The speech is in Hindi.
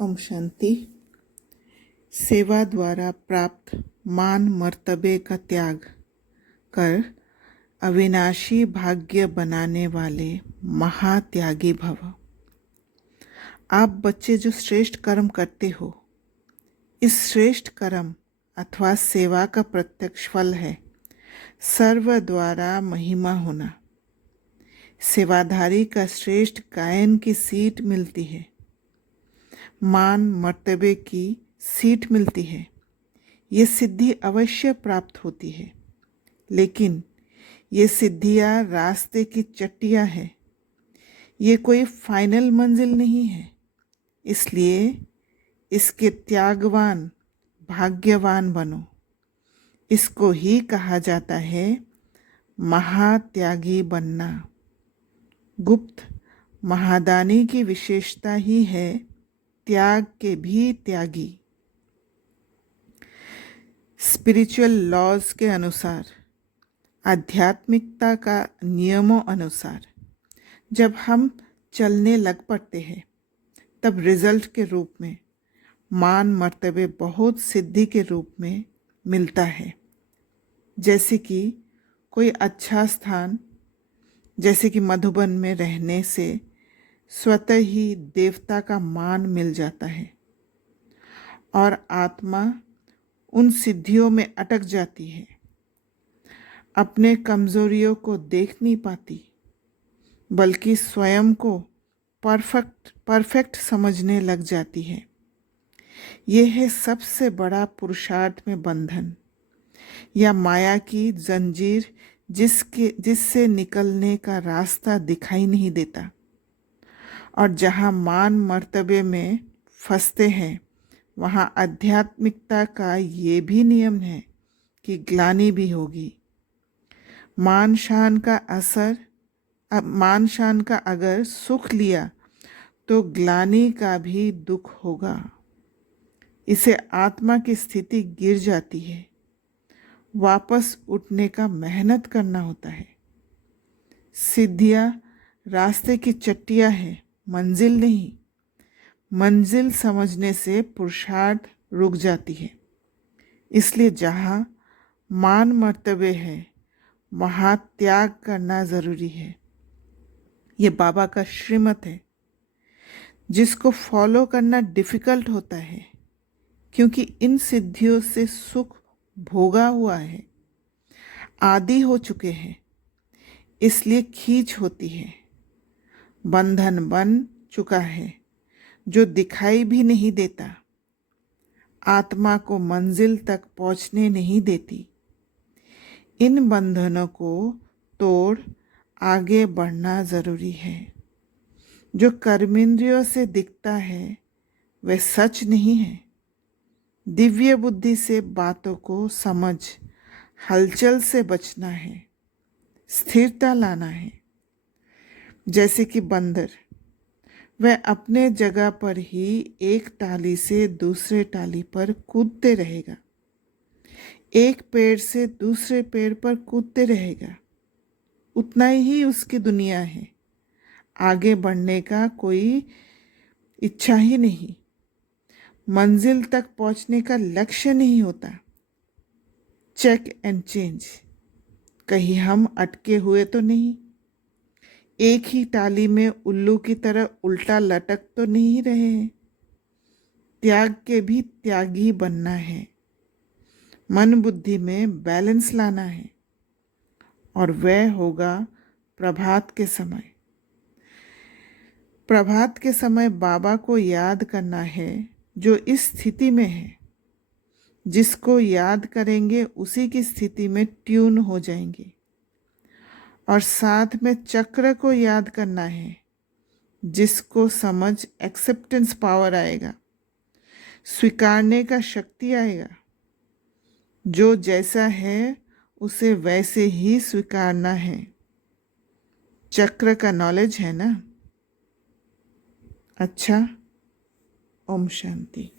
ओम शांति। सेवा द्वारा प्राप्त मान मर्तबे का त्याग कर अविनाशी भाग्य बनाने वाले महात्यागी भव। आप बच्चे जो श्रेष्ठ कर्म करते हो, इस श्रेष्ठ कर्म अथवा सेवा का प्रत्यक्ष फल है सर्व द्वारा महिमा होना। सेवाधारी का श्रेष्ठ गायन की सीट मिलती है, मान मर्तबे की सीट मिलती है। ये सिद्धि अवश्य प्राप्त होती है, लेकिन ये सिद्धियाँ रास्ते की चट्टियाँ हैं। ये कोई फाइनल मंजिल नहीं है। इसलिए इसके त्यागवान भाग्यवान बनो। इसको ही कहा जाता है महात्यागी बनना। गुप्त महादानी की विशेषता ही है त्याग के भी त्यागी। स्पिरिचुअल लॉज के अनुसार, आध्यात्मिकता का नियमों अनुसार जब हम चलने लग पड़ते हैं, तब रिजल्ट के रूप में मान मर्तबे बहुत सिद्धि के रूप में मिलता है। जैसे कि कोई अच्छा स्थान, जैसे कि मधुबन में रहने से स्वतः ही देवता का मान मिल जाता है और आत्मा उन सिद्धियों में अटक जाती है। अपने कमजोरियों को देख नहीं पाती, बल्कि स्वयं को परफेक्ट समझने लग जाती है। यह है सबसे बड़ा पुरुषार्थ में बंधन या माया की जंजीर, जिससे निकलने का रास्ता दिखाई नहीं देता। और जहाँ मान मर्तबे में फंसते हैं, वहाँ आध्यात्मिकता का ये भी नियम है कि ग्लानि भी होगी। मान शान का अगर सुख लिया तो ग्लानि का भी दुख होगा। इसे आत्मा की स्थिति गिर जाती है। वापस उठने का मेहनत करना होता है। सिद्धियाँ रास्ते की चट्टियाँ हैं, मंजिल नहीं। मंजिल समझने से पुरुषार्थ रुक जाती है। इसलिए जहाँ मान मर्तबे है, वहाँ त्याग करना ज़रूरी है। ये बाबा का श्रीमत है, जिसको फॉलो करना डिफ़िकल्ट होता है, क्योंकि इन सिद्धियों से सुख भोगा हुआ है, आदी हो चुके हैं। इसलिए खींच होती है। बंधन बन चुका है जो दिखाई भी नहीं देता, आत्मा को मंजिल तक पहुंचने नहीं देती। इन बंधनों को तोड़ आगे बढ़ना ज़रूरी है। जो कर्मेंद्रियों से दिखता है वह सच नहीं है। दिव्य बुद्धि से बातों को समझ, हलचल से बचना है, स्थिरता लाना है। जैसे कि बंदर, वह अपने जगह पर ही एक टाली से दूसरे टाली पर कूदते रहेगा, एक पेड़ से दूसरे पेड़ पर कूदते रहेगा। उतना ही उसकी दुनिया है। आगे बढ़ने का कोई इच्छा ही नहीं। मंजिल तक पहुंचने का लक्ष्य नहीं होता। चेक एंड चेंज, कहीं हम अटके हुए तो नहीं, एक ही टाली में उल्लू की तरह उल्टा लटक तो नहीं रहे हैं। त्याग के भी त्यागी बनना है। मन बुद्धि में बैलेंस लाना है, और वह होगा प्रभात के समय। प्रभात के समय बाबा को याद करना है, जो इस स्थिति में है। जिसको याद करेंगे उसी की स्थिति में ट्यून हो जाएंगे। और साथ में चक्र को याद करना है, जिसको समझ एक्सेप्टेंस पावर आएगा, स्वीकारने का शक्ति आएगा। जो जैसा है उसे वैसे ही स्वीकारना है। चक्र का नॉलेज है ना। अच्छा, ओम शांति।